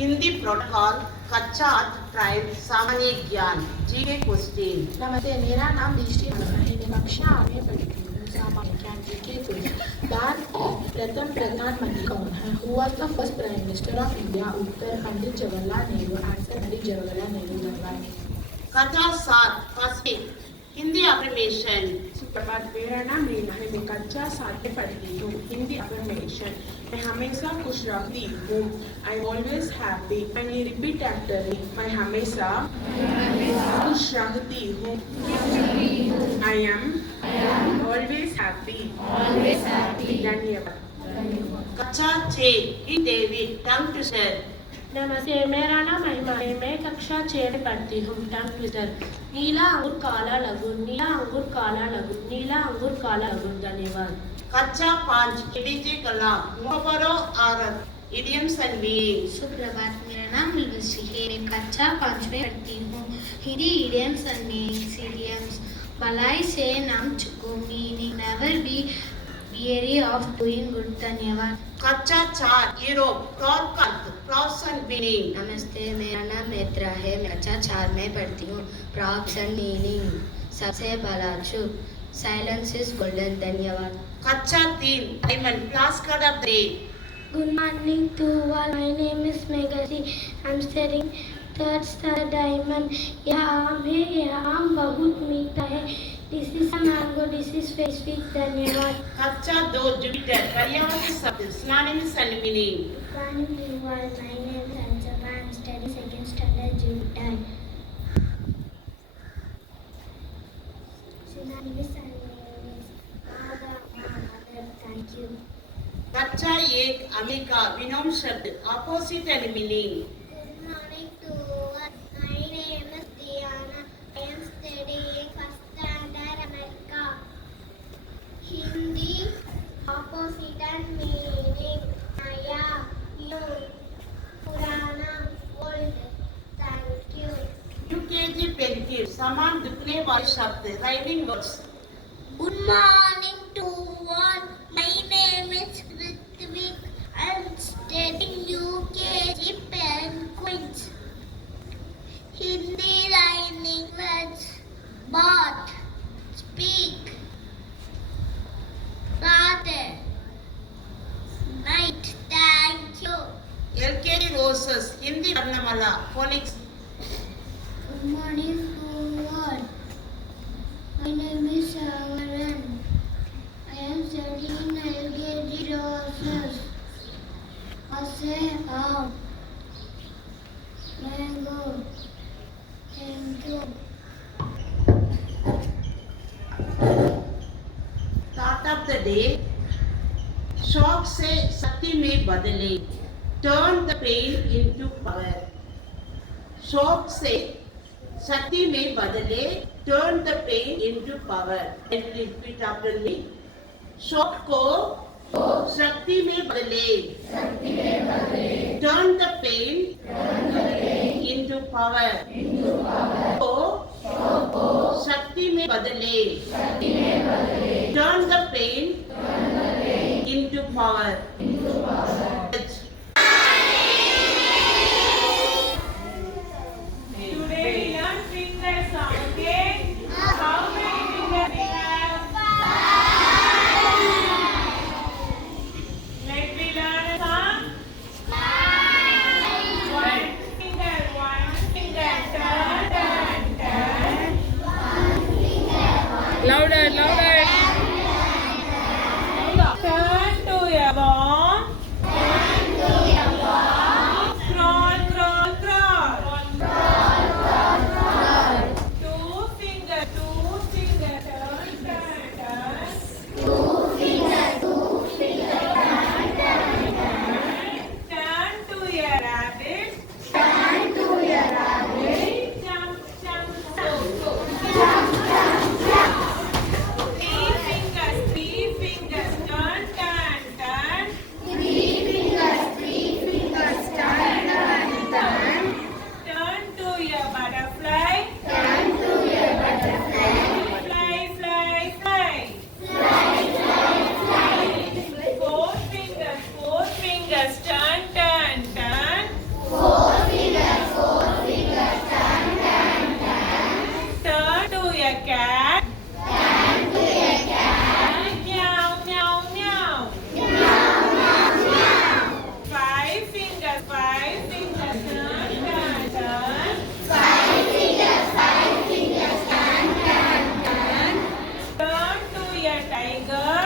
Hindi protocol कच्चा tribe सामान्य ज्ञान जीके क्वेश्चन। नमस्ते, मेरा नाम दृष्टि है। मैं कक्षा 8 में पढ़ती हूँ। सामान्य ज्ञान जीके क्विज। भारत के प्रथम प्रधानमंत्री कौन है? Who was the first Prime Minister of India? उत्तर पंडित जवाहरलाल नेहरू। आंसर पंडित जवाहरलाल नेहरू। धन्यवाद। कक्षा 7 फर्स्ट हिंदी अफर्मेशन। सुप्रभात, मेरा नाम रीना है। मैं कक्षा 7 में पढ़ती हूँ। हिंदी अफर्मेशन। मैं हमेशा खुश रहती हूँ। I am always happy. मैंने रिपीट आफ्टर मी। मैं हमेशा खुश रहती हूँ। I am always happy. धन्यवाद। कक्षा 6 डेविड टंग ट्विस्टर। नमस्ते, मेरा नाम महिमा है। मैं कक्षा 6 में पढ़ती हूँ। Tongue twister. नीला अंगूर काला लगुन, नीला अंगूर काला लगुन, नीला अंगूर काला लगुन। धन्यवाद। कक्षा 5 डीजे कला मुहबरो आरत इडियम्स एंड मीनिंग्स। सुप्रभात, मेरा नाम उर्वशी है। मैं कक्षा 5 में पढ़ती हूँ। Hindi idioms and meanings. Idioms भलाई से नाम चुको, meaning never be weary of doing good। धन्यवाद। कक्षा 4 यूरोप प्रॉप्स एंड मीनिंग। नमस्ते, मेरा नाम नेत्रा है। मैं कक्षा 4 में पढ़ती हूँ। प्रॉप्स एंड मीनिंग सबसे भला चुप, साइलेंस इज गोल्डन। धन्यवाद। कक्षा 3 diamond class card of the day. Good morning to all. My name is Megasi. I'm studying third standard diamond. यह आम है, यह आम बहुत मीठा है। This is a mango. This is very sweet। धन्यवाद। कक्षा 2 जुपिटर पर्यावरण शब्द synonyms and meaning. Good morning to all. My name is Ansaba. I'm studying second standard Jupiter. Synonyms and meanings. Father, mother. Thank you. कक्षा 1 America venom शब्द opposite and meaning. Good morning to all. My name is Diana. I am studying first standard America. Hindi opposite and meaning. Naya, new, Purana, old. Thank you. UKG पेंटिव समान दुखने वाले शब्द rhyming words. Good morning to all. My name is Ritvik. I am studying UKG Penguins. Hindi rhyming words. Bought, speak, rather, night. Thank you. LKG रोसेस Hindi वर्णमाला phoenix. Good morning to all. My name is Savaran. I am studying LKG Roses. Out. Mango. Thank you. Thought of the day शौक से शक्ति में बदले turn the pain into power. शौक से शक्ति में बदले turn the pain into power. Repeat after me. शौक को शक्ति में बदले turn the pain into power. को शक्ति में बदले turn the pain into power. Today we learn finger song, okay? How many fingers we have? 5. Let me learn a song. 1 finger, turn, turn, turn. Louder, louder. Turn to your ball. tiger,